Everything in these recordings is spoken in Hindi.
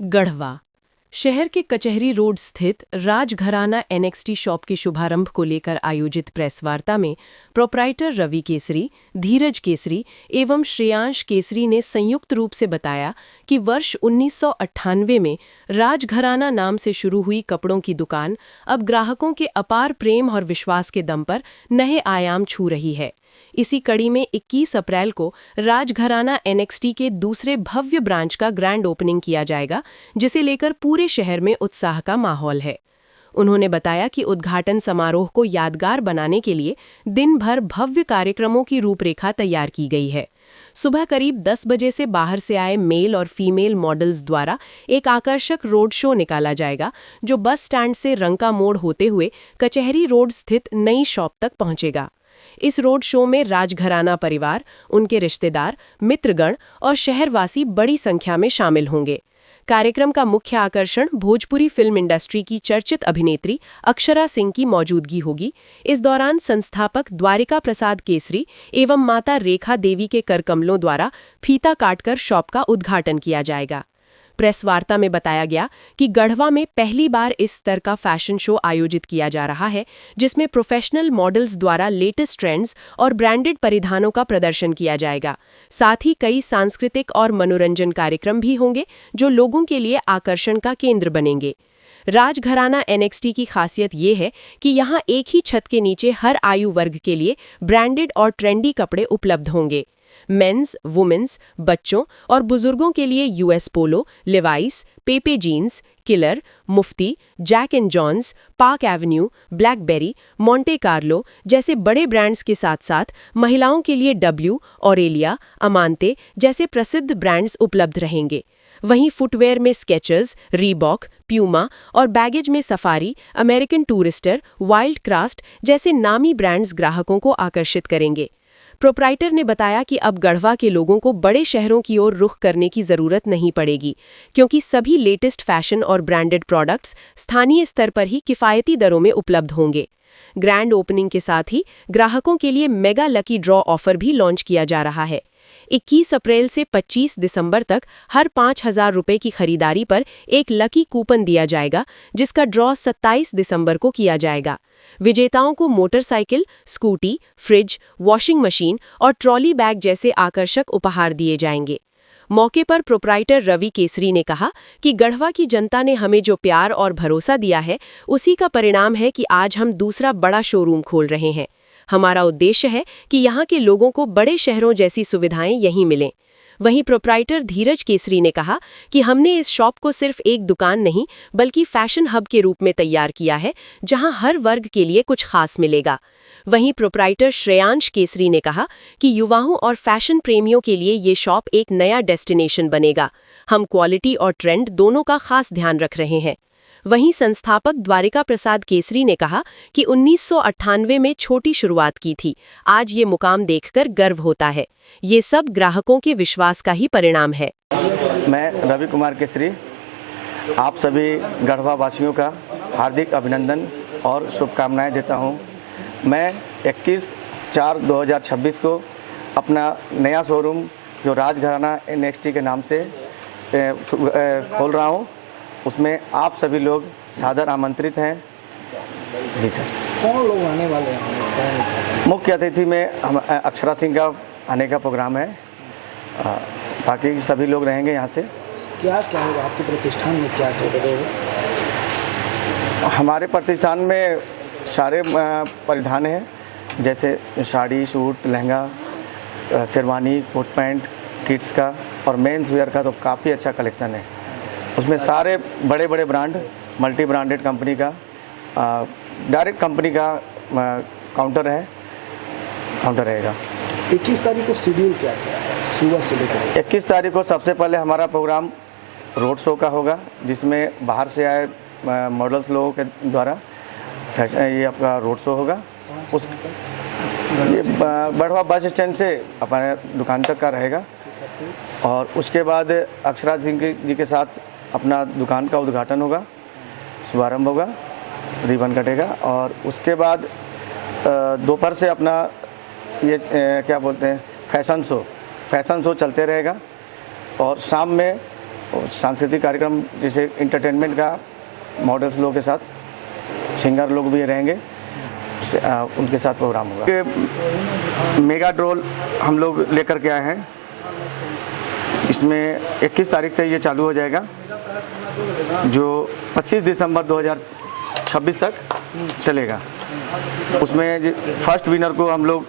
गढ़वा शहर के कचहरी रोड स्थित राजघराना एनएक्सटी शॉप के शुभारंभ को लेकर आयोजित प्रेस वार्ता में प्रोप्राइटर रवि केसरी, धीरज केसरी एवं श्रेयांश केसरी ने संयुक्त रूप से बताया कि वर्ष 1998 में राजघराना नाम से शुरू हुई कपड़ों की दुकान अब ग्राहकों के अपार प्रेम और विश्वास के दम पर नए आयाम छू रही है। इसी कड़ी में 21 अप्रैल को राजघराना एनएक्सटी के दूसरे भव्य ब्रांच का ग्रैंड ओपनिंग किया जाएगा, जिसे लेकर पूरे शहर में उत्साह का माहौल है। उन्होंने बताया कि उद्घाटन समारोह को यादगार बनाने के लिए दिन भर भव्य कार्यक्रमों की रूपरेखा तैयार की गई है। सुबह करीब 10 बजे से बाहर से आए मेल और फीमेल मॉडल्स द्वारा एक आकर्षक रोड शो निकाला जाएगा, जो बस स्टैंड से रंका मोड़ होते हुए कचहरी रोड स्थित नई शॉप तक पहुंचेगा। इस रोड शो में राजघराना परिवार, उनके रिश्तेदार, मित्रगण और शहरवासी बड़ी संख्या में शामिल होंगे। कार्यक्रम का मुख्य आकर्षण भोजपुरी फिल्म इंडस्ट्री की चर्चित अभिनेत्री अक्षरा सिंह की मौजूदगी होगी। इस दौरान संस्थापक द्वारिका प्रसाद केसरी एवं माता रेखा देवी के करकमलों द्वारा फीता काटकर शॉप का उद्घाटन किया जाएगा। प्रेस वार्ता में बताया गया कि गढ़वा में पहली बार इस स्तर का फैशन शो आयोजित किया जा रहा है, जिसमें प्रोफेशनल मॉडल्स द्वारा लेटेस्ट ट्रेंड्स और ब्रांडेड परिधानों का प्रदर्शन किया जाएगा। साथ ही कई सांस्कृतिक और मनोरंजन कार्यक्रम भी होंगे, जो लोगों के लिए आकर्षण का केंद्र बनेंगे। राजघराना एनएक्सटी की खासियत ये है कि यहाँ एक ही छत के नीचे हर आयु वर्ग के लिए ब्रांडेड और ट्रेंडी कपड़े उपलब्ध होंगे। मेंस, वुमेन्स, बच्चों और बुजुर्गों के लिए US Polo, Levi's, Pepe Jeans, Killer, Mufti, Jack and Jones, Park Avenue, Blackberry, Monte Carlo जैसे बड़े ब्रांड्स के साथ साथ महिलाओं के लिए डब्ल्यू, ऑरेलिया, अमांते जैसे प्रसिद्ध ब्रांड्स उपलब्ध रहेंगे। वहीं फुटवेयर में स्केचर्स, रीबॉक, प्यूमा और बैगेज में Safari, American Tourister, Wildcraft जैसे नामी ब्रांड्स ग्राहकों को आकर्षित करेंगे। प्रोप्राइटर ने बताया कि अब गढ़वा के लोगों को बड़े शहरों की ओर रुख करने की जरूरत नहीं पड़ेगी, क्योंकि सभी लेटेस्ट फैशन और ब्रांडेड प्रोडक्ट्स स्थानीय स्तर पर ही किफ़ायती दरों में उपलब्ध होंगे। ग्रैंड ओपनिंग के साथ ही ग्राहकों के लिए मेगा लकी ड्रॉ ऑफर भी लॉन्च किया जा रहा है। 21 अप्रैल से 25 दिसंबर तक हर 5,000 रुपये की खरीदारी पर एक लकी कूपन दिया जाएगा, जिसका ड्रॉ 27 दिसंबर को किया जाएगा। विजेताओं को motorcycle, scooty, fridge, washing machine और ट्रॉली बैग जैसे आकर्षक उपहार दिए जाएंगे। मौके पर प्रोप्राइटर रवि केसरी ने कहा कि गढ़वा की जनता ने हमें जो प्यार और भरोसा दिया है, उसी का परिणाम है कि आज हम दूसरा बड़ा शोरूम खोल रहे हैं। हमारा उद्देश्य है कि यहाँ के लोगों को बड़े शहरों जैसी सुविधाएं यहीं मिलें। वहीं प्रोप्राइटर धीरज केसरी ने कहा कि हमने इस शॉप को सिर्फ एक दुकान नहीं, बल्कि फैशन हब के रूप में तैयार किया है, जहां हर वर्ग के लिए कुछ खास मिलेगा। वहीं प्रोप्राइटर श्रेयांश केसरी ने कहा कि युवाओं और फैशन प्रेमियों के लिए ये शॉप एक नया डेस्टिनेशन बनेगा। हम क्वालिटी और ट्रेंड दोनों का खास ध्यान रख रहे हैं। वहीं संस्थापक द्वारिका प्रसाद केसरी ने कहा कि 1998 में छोटी शुरुआत की थी, आज ये मुकाम देखकर गर्व होता है। ये सब ग्राहकों के विश्वास का ही परिणाम है। मैं रवि कुमार केसरी आप सभी गढ़वा वासियों का हार्दिक अभिनंदन और शुभकामनाएं देता हूं। मैं 21/4/2026 को अपना नया शोरूम जो राजघराना एनएक्सटी के नाम से खोल रहा हूं, उसमें आप सभी लोग सादर आमंत्रित हैं। जी सर। कौन लोग आने वाले हैं? मुख्य अतिथि में हम अक्षरा सिंह का आने का प्रोग्राम है। बाकी सभी लोग रहेंगे यहाँ से। क्या क्या होगा आपके प्रतिष्ठान में, क्या क्या होगा? हमारे प्रतिष्ठान में सारे परिधान हैं, जैसे sari, suit, lehenga, sherwani, coat pant, kids का और मेंस वेयर का तो काफ़ी अच्छा कलेक्शन है। उसमें सारे बड़े बड़े ब्रांड, मल्टी ब्रांडेड कंपनी का, डायरेक्ट कंपनी का काउंटर रहेगा। 21 तारीख को शेड्यूल क्या क्या है सुबह से लेकर? 21 तारीख को सबसे पहले हमारा प्रोग्राम रोड शो का होगा, जिसमें बाहर से आए मॉडल्स लोगों के द्वारा ये आपका रोड शो होगा। उस ये बढ़वा बस स्टैंड से अपने दुकान तक का रहेगा। और उसके बाद अक्षरा सिंह जी के साथ अपना दुकान का उद्घाटन होगा, शुभारंभ होगा, रिबन कटेगा। और उसके बाद दोपहर से अपना ये क्या बोलते हैं फैशन शो चलते रहेगा। और शाम में और सांस्कृतिक कार्यक्रम जैसे इंटरटेनमेंट का मॉडल्स लोगों के साथ, सिंगर लोग भी रहेंगे, उनके साथ प्रोग्राम होगा। ये मेगा ड्रोल हम लोग लेकर के आए हैं। इसमें 21 तारीख से ये चालू हो जाएगा, जो 25 दिसंबर 2026 तक चलेगा। उसमें फर्स्ट विनर को हम लोग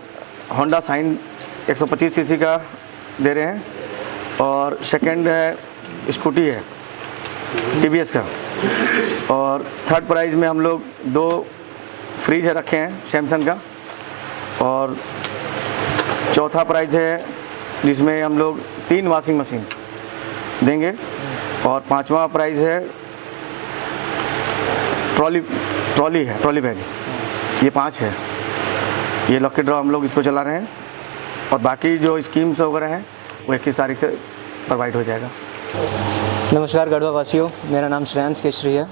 होंडा साइन 125 सीसी का दे रहे हैं, और सेकंड है स्कूटी है TVS का, और थर्ड प्राइज़ में हम लोग 2 फ्रिज रखे हैं सैमसंग का, और चौथा प्राइज़ है जिसमें हम लोग 3 वॉशिंग मशीन देंगे, और 5वां प्राइज़ है ट्रॉली बैग। ये 5 है। ये लकी ड्रॉ हम लोग इसको चला रहे हैं, और बाकी जो स्कीम्स वगैरह हैं वो 21 तारीख से प्रोवाइड हो जाएगा। नमस्कार गढ़वा वासियों, मेरा नाम श्रेयांश केसरी है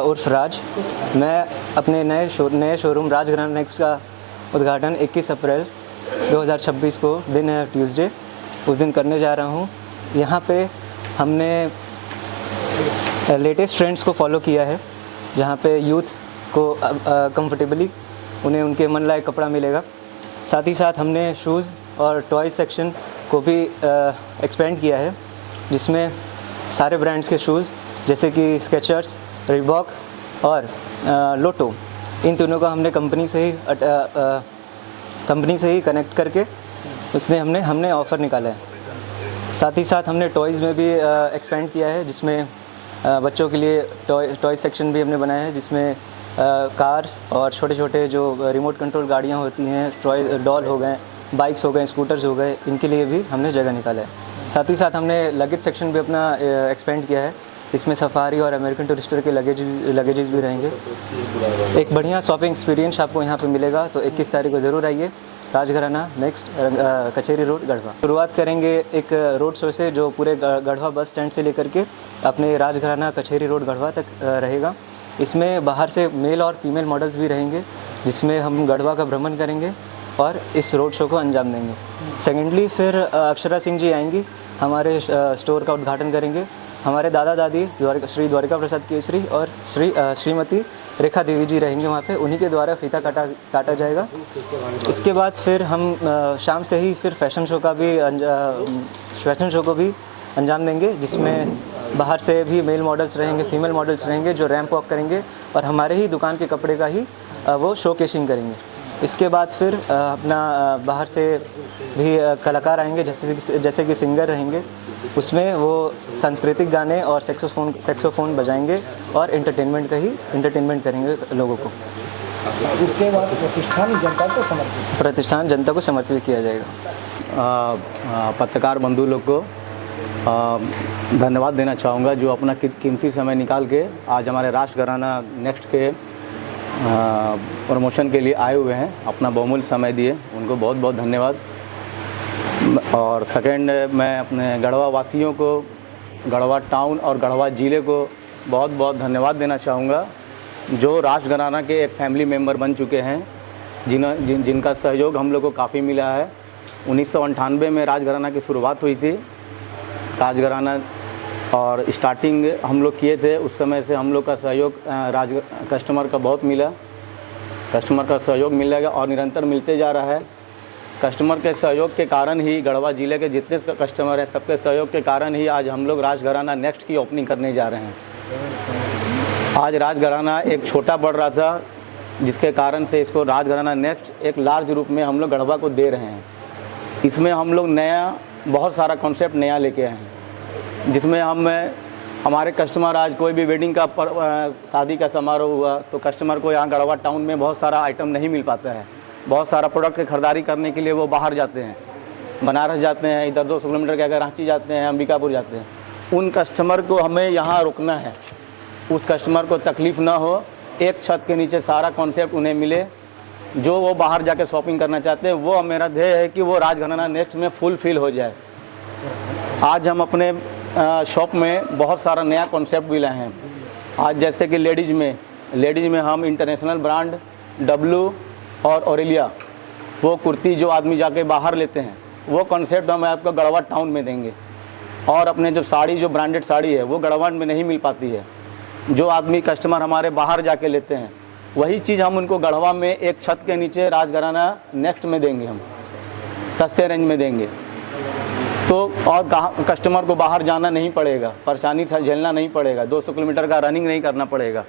उर्फ राज। मैं अपने नए शोरूम राजघराना नेक्स्ट का उद्घाटन 21 अप्रैल 2026 को, दिन है ट्यूसडे, उस दिन करने जा रहा हूँ। यहाँ पे हमने लेटेस्ट ट्रेंड्स को फॉलो किया है, जहाँ पे यूथ को कंफर्टेबली उन्हें उनके मन लायक कपड़ा मिलेगा। साथ ही साथ हमने शूज़ और टॉयज़ सेक्शन को भी एक्सपेंड किया है, जिसमें सारे ब्रांड्स के शूज़ जैसे कि स्केचर्स, रिबॉक और लोटो, इन तीनों का हमने कंपनी से ही कनेक्ट करके उसने हमने ऑफ़र निकाला है। साथ ही साथ हमने टॉयज़ में भी एक्सपेंड किया है, जिसमें बच्चों के लिए टॉय सेक्शन भी हमने बनाया है, जिसमें कार्स और छोटे छोटे जो रिमोट कंट्रोल गाड़ियाँ होती हैं, टॉय डॉल हो गए, बाइक्स हो गए, स्कूटर्स हो गए, इनके लिए भी हमने जगह निकाला है। साथ ही साथ हमने लगेज सेक्शन भी अपना एक्सपेंड किया है, इसमें सफारी और अमेरिकन टूरिस्टर के लगेजेस भी रहेंगे। एक बढ़िया शॉपिंग एक्सपीरियंस आपको यहाँ पे मिलेगा, तो 21 तारीख को ज़रूर आइए। राजघराना नेक्स्ट, कचहरी रोड, गढ़वा। शुरुआत करेंगे एक रोड शो से, जो पूरे गढ़वा बस स्टैंड से लेकर के अपने राजघराना कचहरी रोड गढ़वा तक रहेगा। इसमें बाहर से मेल और फीमेल मॉडल्स भी रहेंगे, जिसमें हम गढ़वा का भ्रमण करेंगे और इस रोड शो को अंजाम देंगे। सेकेंडली फिर अक्षरा सिंह जी आएंगी, हमारे स्टोर का उद्घाटन करेंगे। हमारे दादा दादी श्री द्वारिका प्रसाद केसरी और श्रीमती रेखा देवी जी रहेंगे वहाँ पे, उन्हीं के द्वारा फीता काटा जाएगा। इसके बाद फिर हम शाम से ही फिर फैशन शो को भी अंजाम देंगे, जिसमें बाहर से भी मेल मॉडल्स रहेंगे, फीमेल मॉडल्स रहेंगे, जो रैंप वॉक करेंगे और हमारे ही दुकान के कपड़े का ही वो शोकेसिंग करेंगे। इसके बाद फिर अपना बाहर से भी कलाकार आएंगे, जैसे कि सिंगर रहेंगे, उसमें वो सांस्कृतिक गाने और सेक्सोफोन बजाएंगे और एंटरटेनमेंट करेंगे लोगों को। इसके बाद प्रतिष्ठान जनता को समर्पित किया जाएगा। पत्रकार बंधु लोग को धन्यवाद देना चाहूँगा, जो अपना कीमती समय निकाल के आज हमारे राजघराना नेक्स्ट के प्रमोशन के लिए आए हुए हैं, अपना बहुमूल्य समय दिए, उनको बहुत बहुत धन्यवाद। और सेकंड, मैं अपने गढ़वा वासियों को, गढ़वा टाउन और गढ़वा ज़िले को बहुत बहुत धन्यवाद देना चाहूँगा, जो राजघराना के एक फैमिली मेंबर बन चुके हैं, जिनका सहयोग हम लोग को काफ़ी मिला है। 1998 में राजघराना की शुरुआत हुई थी राजघराना, और स्टार्टिंग हम लोग किए थे, उस समय से हम लोग का सहयोग कस्टमर का बहुत मिला, कस्टमर का सहयोग मिलेगा और निरंतर मिलते जा रहा है। कस्टमर के सहयोग के कारण ही, गढ़वा ज़िले के जितने कस्टमर हैं, सबके सहयोग के कारण ही आज हम लोग राजघराना नेक्स्ट की ओपनिंग करने जा रहे हैं। आज राजघराना एक छोटा पड़ रहा था, जिसके कारण से इसको राजघराना नेक्स्ट एक लार्ज रूप में हम लोग गढ़वा को दे रहे हैं। इसमें हम लोग बहुत सारा कॉन्सेप्ट नया लेके आए हैं, जिसमें हमारे कस्टमर, आज कोई भी वेडिंग का शादी का समारोह हुआ तो कस्टमर को यहाँ गढ़वा टाउन में बहुत सारा आइटम नहीं मिल पाता है। बहुत सारा प्रोडक्ट की खरीदारी करने के लिए वो बाहर जाते हैं, बनारस जाते हैं, इधर 200 किलोमीटर के अगर रांची जाते हैं, अंबिकापुर जाते हैं। उन कस्टमर को हमें यहाँ रुकना है, उस कस्टमर को तकलीफ़ ना हो, एक छत के नीचे सारा कॉन्सेप्ट उन्हें मिले। जो वो बाहर जाके शॉपिंग करना चाहते हैं, वो मेरा ध्येय है कि वो राजघराना नेक्स्ट में फुलफिल हो जाए। आज हम अपने शॉप में बहुत सारा नया कॉन्सेप्ट भी लाए हैं। आज जैसे कि लेडीज़ में हम इंटरनेशनल ब्रांड डब्लू और ओरेलिया, वो कुर्ती जो आदमी जाके बाहर लेते हैं, वो कॉन्सेप्ट हम आपको गढ़वा टाउन में देंगे। और अपने जो साड़ी, जो ब्रांडेड साड़ी है वो गढ़वा में नहीं मिल पाती है। जो आदमी कस्टमर हमारे बाहर जाके लेते हैं वही चीज़ हम उनको गढ़वा में एक छत के नीचे राजघराना नेक्स्ट में देंगे, हम सस्ते रेंज में देंगे। तो और कस्टमर को बाहर जाना नहीं पड़ेगा, परेशानी झेलना नहीं पड़ेगा, 200 किलोमीटर का रनिंग नहीं करना पड़ेगा।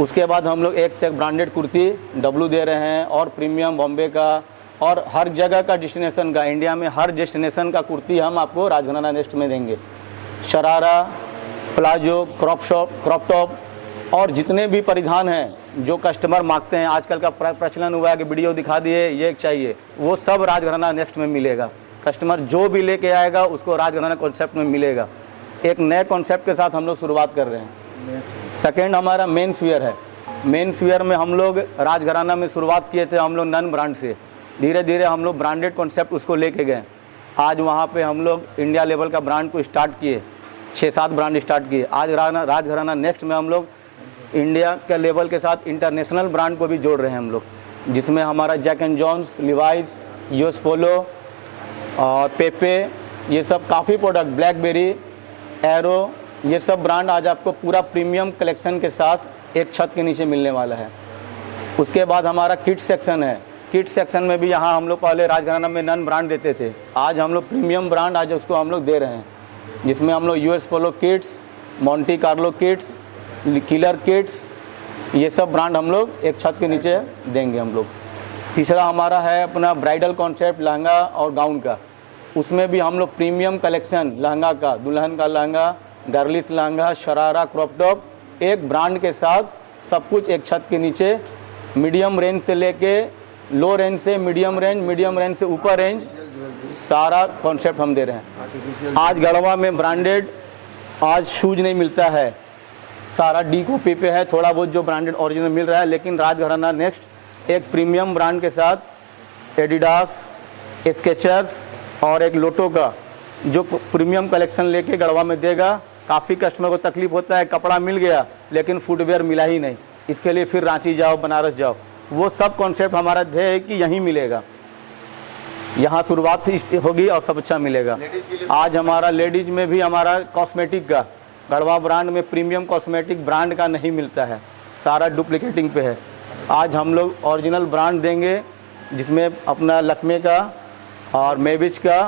उसके बाद हम लोग एक से एक ब्रांडेड कुर्ती डब्लू दे रहे हैं और प्रीमियम बॉम्बे का और हर जगह का डेस्टिनेशन का, इंडिया में हर डेस्टिनेशन का कुर्ती हम आपको राजघराना नेक्स्ट में देंगे। शरारा, प्लाजो, क्रॉप टॉप और जितने भी परिधान हैं जो कस्टमर मांगते हैं, आजकल का प्रचलन हुआ है कि वीडियो दिखा दिए ये चाहिए, वो सब राजघराना नेक्स्ट में मिलेगा। कस्टमर जो भी लेके आएगा उसको राजघराना कॉन्सेप्ट में मिलेगा। एक नए कॉन्सेप्ट के साथ हम लोग शुरुआत कर रहे हैं। सेकेंड हमारा मेंस वियर है। मेंस वियर में हम लोग राजघराना में शुरुआत किए थे हम लोग नन ब्रांड से, धीरे धीरे हम लोग ब्रांडेड कॉन्सेप्ट उसको लेके गए। आज वहाँ पे हम लोग इंडिया लेवल का ब्रांड को स्टार्ट किए, 6-7 ब्रांड स्टार्ट किए। आज राजघराना नेक्स्ट में हम लोग इंडिया के लेवल के साथ इंटरनेशनल ब्रांड को भी जोड़ रहे हैं हम लोग, जिसमें हमारा Jack and Jones, Levi's, US Polo और पेपे, ये सब काफ़ी प्रोडक्ट, ब्लैकबेरी, एरो, ये सब ब्रांड आज आपको पूरा प्रीमियम कलेक्शन के साथ एक छत के नीचे मिलने वाला है। उसके बाद हमारा किड्स सेक्शन है। किड्स सेक्शन में भी यहाँ हम लोग पहले राजघराना में नन ब्रांड देते थे, आज हम लोग प्रीमियम ब्रांड आज उसको हम लोग दे रहे हैं, जिसमें हम लोग US Polo kids, Monty Carlo kids, killer kids, ये सब ब्रांड हम लोग एक छत के नीचे देंगे हम लोग। तीसरा हमारा है अपना ब्राइडल कॉन्सेप्ट लहंगा और गाउन का। उसमें भी हम लोग प्रीमियम कलेक्शन लहंगा का, दुल्हन का lehenga, girlish lehenga, sharara, crop top, एक ब्रांड के साथ सब कुछ एक छत के नीचे, मीडियम रेंज से लेके लो रेंज से मीडियम रेंज से ऊपर रेंज, सारा कॉन्सेप्ट हम दे रहे हैं। आज गढ़वा में ब्रांडेड आज शूज नहीं मिलता है, सारा डी कॉपी पे है, थोड़ा बहुत जो ब्रांडेड ओरिजिनल मिल रहा है, लेकिन राजघराना नेक्स्ट एक प्रीमियम ब्रांड के साथ एडिडास, स्केचर्स और एक लोटो का जो प्रीमियम कलेक्शन लेके गढ़वा में देगा। काफ़ी कस्टमर को तकलीफ होता है, कपड़ा मिल गया लेकिन फुटवेयर मिला ही नहीं, इसके लिए फिर रांची जाओ, बनारस जाओ। वो सब कॉन्सेप्ट हमारा ध्येय है कि यहीं मिलेगा, यहाँ शुरुआत होगी और सब अच्छा मिलेगा। आज हमारा लेडीज में भी हमारा कॉस्मेटिक का गढ़वा ब्रांड में प्रीमियम कॉस्मेटिक ब्रांड का नहीं मिलता है, सारा डुप्लीकेटिंग पे है। आज हम लोग ओरिजिनल ब्रांड देंगे, जिसमें अपना लक्मे का और मेविच का,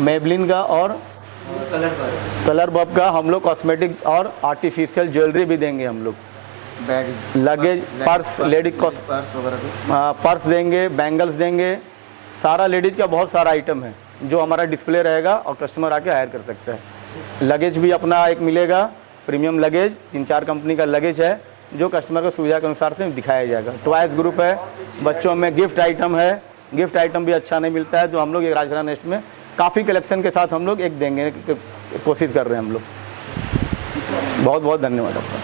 मेबलिन का और कलर बब का हम लोग कॉस्मेटिक और आर्टिफिशियल ज्वेलरी भी देंगे। हम लोग लगेज, पर्स, लेडीज पर्स देंगे, बैंगल्स देंगे, सारा लेडीज का बहुत सारा आइटम है जो हमारा डिस्प्ले रहेगा और कस्टमर आके हायर कर सकता है। लगेज भी अपना एक मिलेगा, प्रीमियम लगेज, 3-4 कंपनी का लगेज है जो कस्टमर को सुविधा के अनुसार से दिखाया जाएगा। टॉयज ग्रुप है, बच्चों में गिफ्ट आइटम है, गिफ्ट आइटम भी अच्छा नहीं मिलता है, जो हम लोग ये राजघराना नेक्स्ट में काफ़ी कलेक्शन के साथ हम लोग एक देंगे, कोशिश कर रहे हैं हम लोग। बहुत बहुत धन्यवाद आपका।